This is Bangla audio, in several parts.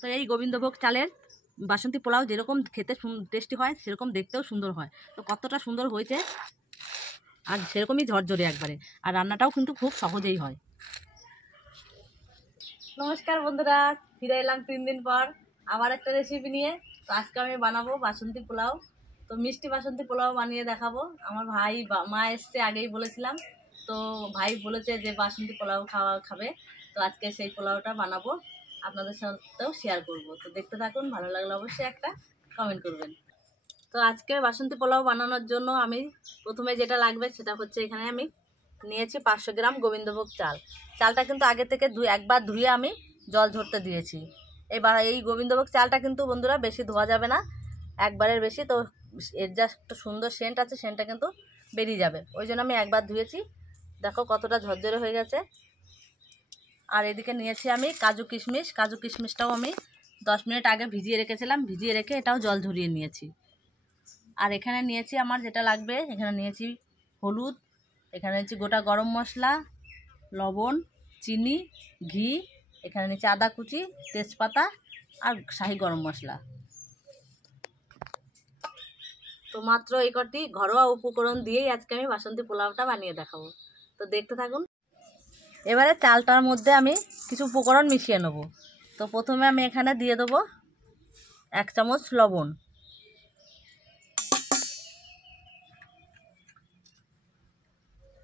তো এই গোবিন্দভোগ চালের বাসন্তী পোলাও যেরকম খেতে টেস্টি হয় সেরকম দেখতেও সুন্দর হয়। তো কতটা সুন্দর হয়েছে, আর সেরকমই ঝরঝরে একবারে, আর রান্নাটাও কিন্তু খুব সহজেই হয়। নমস্কার বন্ধুরা, ফিরে এলাম 3 দিন পর আবার একটা রেসিপি নিয়ে। তো আজকে আমি বানাবো বাসন্তী পোলাও। তো মিষ্টি বাসন্তী পোলাও বানিয়ে দেখাবো। আমার ভাই মা এসছে, আগেই বলেছিলাম। তো ভাই বলেছে যে বাসন্তী পোলাও খাবে। তো আজকে সেই পোলাওটা বানাবো, আপনাদের সাথেও শেয়ার করব। তো দেখতে থাকুন, ভালো লাগলে অবশ্যই একটা কমেন্ট করবেন। তো আজকে বাসন্তী পোলাও বানানোর জন্য আমি প্রথমে যেটা লাগবে সেটা হচ্ছে, এখানে আমি নিয়েছি 500 গ্রাম গোবিন্দভোগ চাল। চালটা কিন্তু আগে থেকে একবার ধুয়ে আমি জল ঝরতে দিয়েছি। এবার এই গোবিন্দভোগ চালটা কিন্তু বন্ধুরা বেশি ধোয়া যাবে না, একবারের বেশি তো এর যা একটা সুন্দর সেন্ট আছে, সেন্টটা কিন্তু বেরিয়ে যাবে। ওই জন্য আমি একবার ধুয়েছি। দেখো কতটা ঝরঝরে হয়ে গেছে। আর এদিকে নিয়েছি আমি কাজু কিশমিশ। কাজু কিশমিশটাও আমি 10 মিনিট আগে ভিজিয়ে রেখেছিলাম, ভিজিয়ে রেখে এটাও জল ঝরিয়ে নিয়েছি। আর এখানে নিয়েছি আমার যেটা লাগবে, এখানে নিয়েছি হলুদ, এখানে নিয়েছি গোটা গরম মশলা, লবণ, চিনি, ঘি, এখানে নিয়েছি আদা কুচি, তেজপাতা আর শাহি গরম মশলা। তো মাত্র এই কটি ঘরোয়া উপকরণ দিয়েই আজকে আমি বাসন্তী পোলাওটা বানিয়ে দেখাবো। তো দেখতে থাকুন। এবারে চালটার মধ্যে আমি কিছু উপকরণ মিশিয়ে নেব। তো প্রথমে আমি এখানে দিয়ে দেবো 1 চামচ লবণ,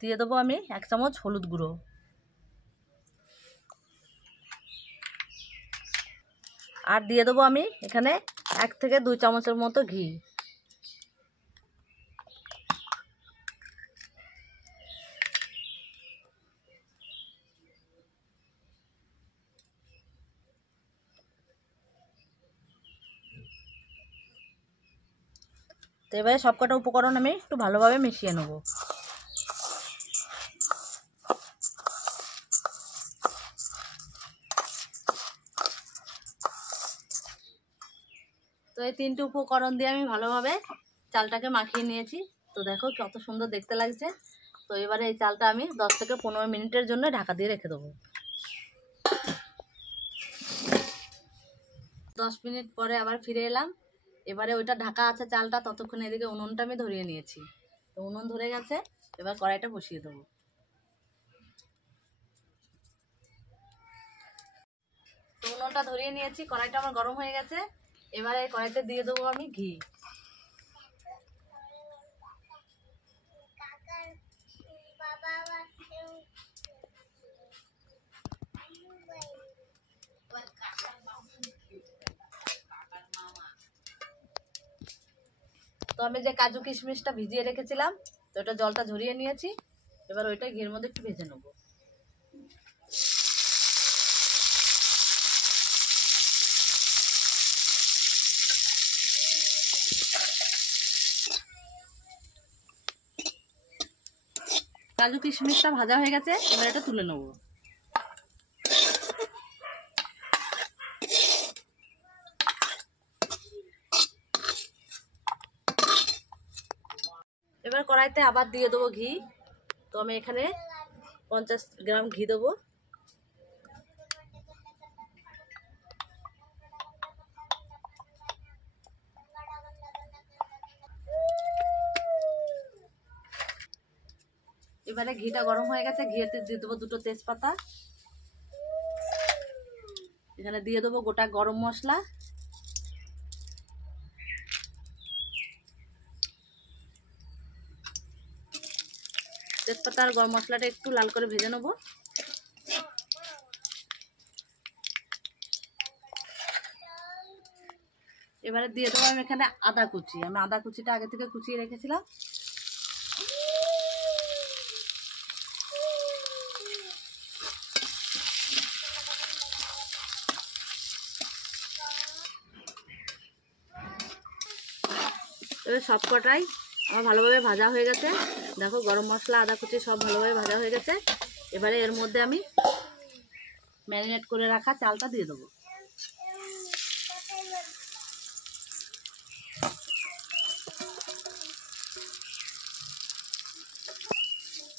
দিয়ে দেবো আমি 1 চামচ হলুদ গুঁড়ো, আর দিয়ে দেবো আমি এখানে 1 থেকে 2 চামচের মতো ঘি। তো এবারে সবকটা উপকরণ আমি একটু ভালোভাবে মিশিয়ে নেব। তো এই 3টে উপকরণ দিয়ে আমি ভালোভাবে চালটাকে মাখিয়ে নিয়েছি। তো দেখো কত সুন্দর দেখতে লাগছে। তো এবারে এই চালটা আমি 10 থেকে 15 মিনিটের জন্য ঢাকা দিয়ে রেখে দেবো। 10 মিনিট পরে আবার ফিরে এলাম। এবারে ওইটা ঢাকা আছে চালটা, ততক্ষণে এদিকে উনুনটা আমি ধরিয়ে নিয়েছি। তো উনুন ধরে গেছে, এবার কড়াইটা বসিয়ে দেবো। তো উনুনটা ধরিয়ে নিয়েছি, কড়াইটা আমার গরম হয়ে গেছে। এবারে এই কড়াইতে দিয়ে দেবো আমি ঘি। তো আমি যে কাজু কিশমিশটা ভিজিয়ে রেখেছিলাম, তো ওটা জলটা ঝরিয়ে নিয়েছি। এবার ওইটা ঘির মধ্যে একটু ভেজে নেবো। কাজু কিশমিশটা ভাজা হয়ে গেছে, এবার এটা তুলে নেবো। এবার কড়াইতে আবার দিয়ে দেবো ঘি। তো আমি এখানে 50 গ্রাম ঘি দেবো। এবারে ঘিটা গরম হয়ে গেছে, ঘিতে দিয়ে দেবো 2টো তেজপাতা, এখানে দিয়ে দেবো গোটা গরম মশলা, তেজপাতা আর গরম মশলাটা একটু লাল করে ভেজে নেবো। এবারে দিয়ে দেবো আমি এখানে আদা কুচি। আমি আদা কুচিটা আগে থেকে কুচিয়ে রেখেছিলাম। এবার সব কটাই আমার ভালোভাবে ভাজা হয়ে গেছে। দেখো গরম মশলা, আদা কুচি সব ভালোভাবে ভাজা হয়ে গেছে। এবারে এর মধ্যে আমি ম্যারিনেট করে রাখা চালটা দিয়ে দেবো।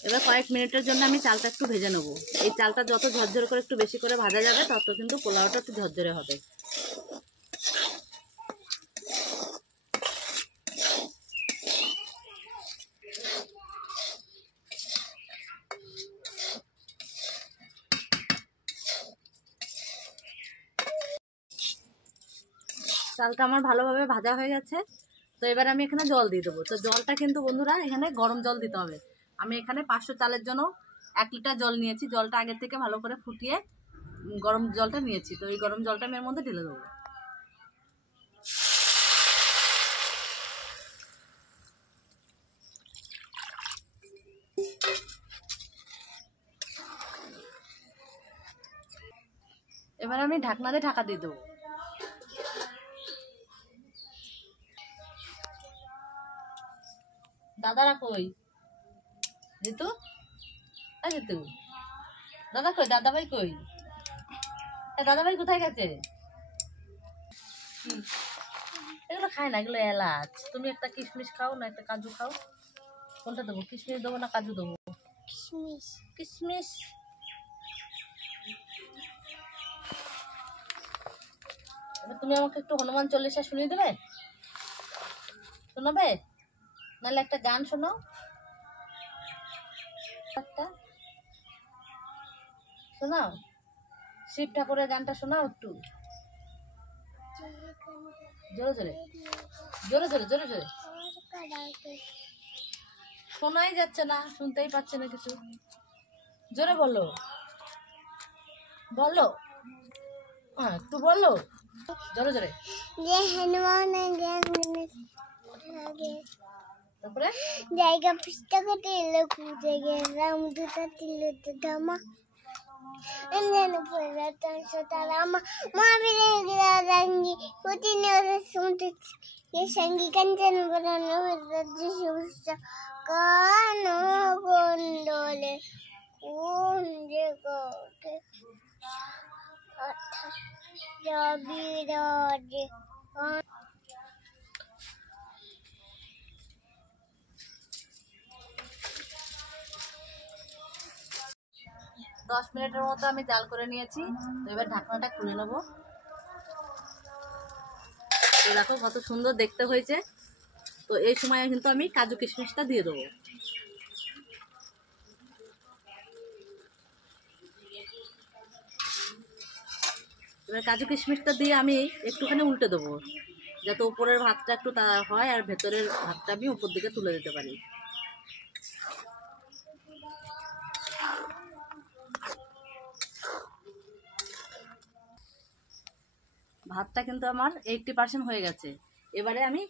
এবার কয়েক মিনিটের জন্য আমি চালটা একটু ভেজে নেবো। এই চালটা যত ঝরঝরে করে একটু বেশি করে ভাজা যাবে, তত কিন্তু পোলাওটা একটু ঝরঝরে হবে। চালটা আমার ভালোভাবে ভাজা হয়ে গেছে। তো এবার আমি এখানে জল দিয়ে দেবো। তো জলটা কিন্তু বন্ধুরা এখানে গরম জল দিতে হবে। আমি এখানে 500 চালের জন্য 1 লিটার জল নিয়েছি। জলটা আগে থেকে ভালো করে ফুটিয়ে গরম জলটা নিয়েছি। তো এই গরম জলটা আমি এর মধ্যে ঢেলে দেবো। এবার আমি ঢাকনা দিয়ে ঢাকা দিয়ে দেবো। দাদারা কই? জিতু, জিতু দাদা কই? দাদাভাই কই? দাদাভাই কোথায় গেছে? এগুলো খায় না, এগুলো এলাচ। তুমি একটা কিশমিশ খাও না একটা কাজু খাও। কোনটা দেবো? কিশমিশ দেবো না কাজু দেবো? কিশমিশ। কিশমিশ। এবার তুমি আমাকে একটু হনুমান চল্লিশা শুনিয়ে দেবে? শোনাবে? নাহলে একটা গান শোনাও। একটা শোনাও, শিব ঠাকুরের গানটা শোনাও একটু জোরে জোরে, জোরে জোরে, জোরে জোরে। শোনাই যাচ্ছে না, শুনতেই পাচ্ছে না কিছু। জোরে বলো, বলো, হ্যাঁ একটু বলো জোরে জোরে। তারপরে জায়গা পুস্তকতে এলো জায়গা রাম দুটা তিল ধামা এলেন পুরাতন সতারামা মা বিলে গিরাঙ্গি কুতিনে সুমতে ये संगी कंचन बरन रज सुस्त कान गोंडोले कुंजे कोटे अथ जबीराजे 10 মিনিটের মতো আমি জাল করে নিয়েছি। তো এবার ঢাকনাটা খুলে নেব। তো দেখো কত সুন্দর দেখতে হয়েছে। তো এই সময় কিন্তু আমি কাজু কিশমিশটা দিয়ে দেবো। এবার কাজু কিশমিশটা দিয়ে আমি একটুখানি উল্টে দেবো, যাতে উপরের ভাতটা একটু হয় আর ভেতরের ভাতটা আমি উপর দিকে তুলে দিতে পারি। ভাতটা কিন্তু আমার 80% হয়ে গেছে। এবারে আমি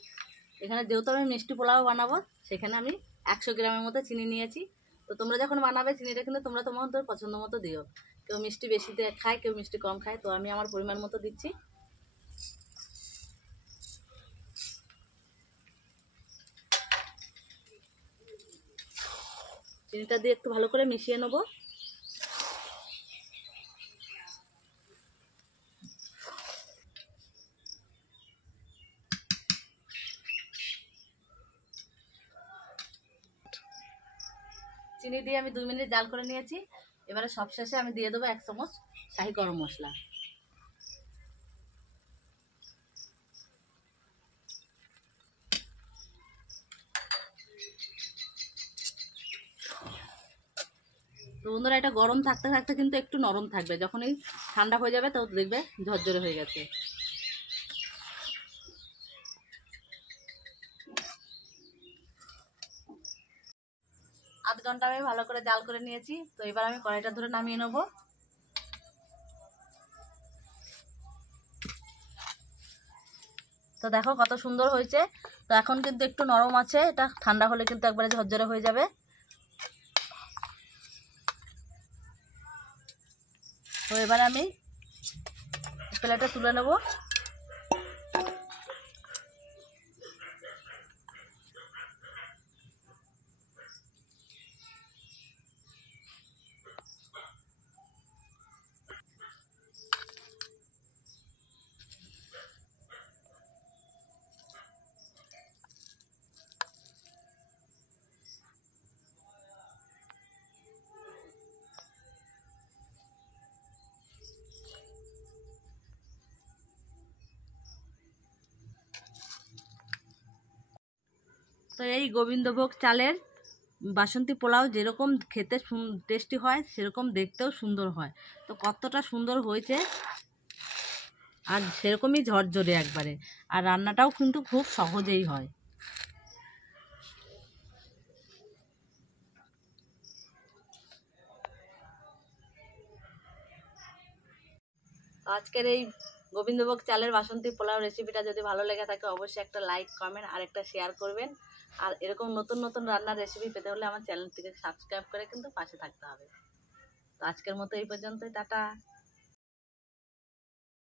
এখানে যেহেতু আমি মিষ্টি পোলাও বানাবো, সেখানে আমি 100 গ্রামের মতো চিনি নিয়েছি। তো তোমরা যখন বানাবে চিনিটা কিন্তু তোমরা তোমাদের পছন্দ মতো দিও। কেউ মিষ্টি বেশি খায়, কেউ মিষ্টি কম খায়। তো আমি আমার পরিমাণ মতো দিচ্ছি। চিনিটা দিয়ে একটু ভালো করে মিশিয়ে নেবো। চিনি দিয়ে আমি 2 মিনিট জাল করে নিয়েছি। এবারে সবশেষে আমি দিয়ে দেবো 1 চামচ শাহি গরম মশলা। তো বন্ধুরা, এটা গরম থাকতে থাকতে কিন্তু একটু নরম থাকবে, যখনই ঠান্ডা হয়ে যাবে তো দেখবে ঝরঝরে হয়ে গেছে। আধ ঘন্টা আমি ভালো করে জাল করে নিয়েছি। তো এবার আমি কড়াইটা ধরে নামিয়ে নেবো। তো দেখো কত সুন্দর হয়েছে। তো এখন কিন্তু একটু নরম আছে, এটা ঠান্ডা হলে কিন্তু একবারে ঝরঝরে হয়ে যাবে। তো এবার আমি প্লেটে তুলে নেব। তো এই গোবিন্দভোগ চালের বাসন্তী পোলাও যেরকম খেতে টেস্টি হয়, সেরকম দেখতেও সুন্দর হয়। তো কতটা সুন্দর হয়েছে আর সেরকমই ঝরঝরে একবারে। আর রান্নাটাও কিন্তু খুব সহজেই হয়। আজকের এই গোবিন্দভোগ চালের বাসন্তী পোলাও রেসিপিটা যদি ভালো লেগে থাকে অবশ্যই একটা লাইক, কমেন্ট আর একটা শেয়ার করবেন। আর এরকম নতুন নতুন রান্নার রেসিপি পেতে হলে আমার চ্যানেলটিকে সাবস্ক্রাইব করে কিন্তু পাশে থাকতে হবে। তো আজকের মতো এই পর্যন্তই, টাটা।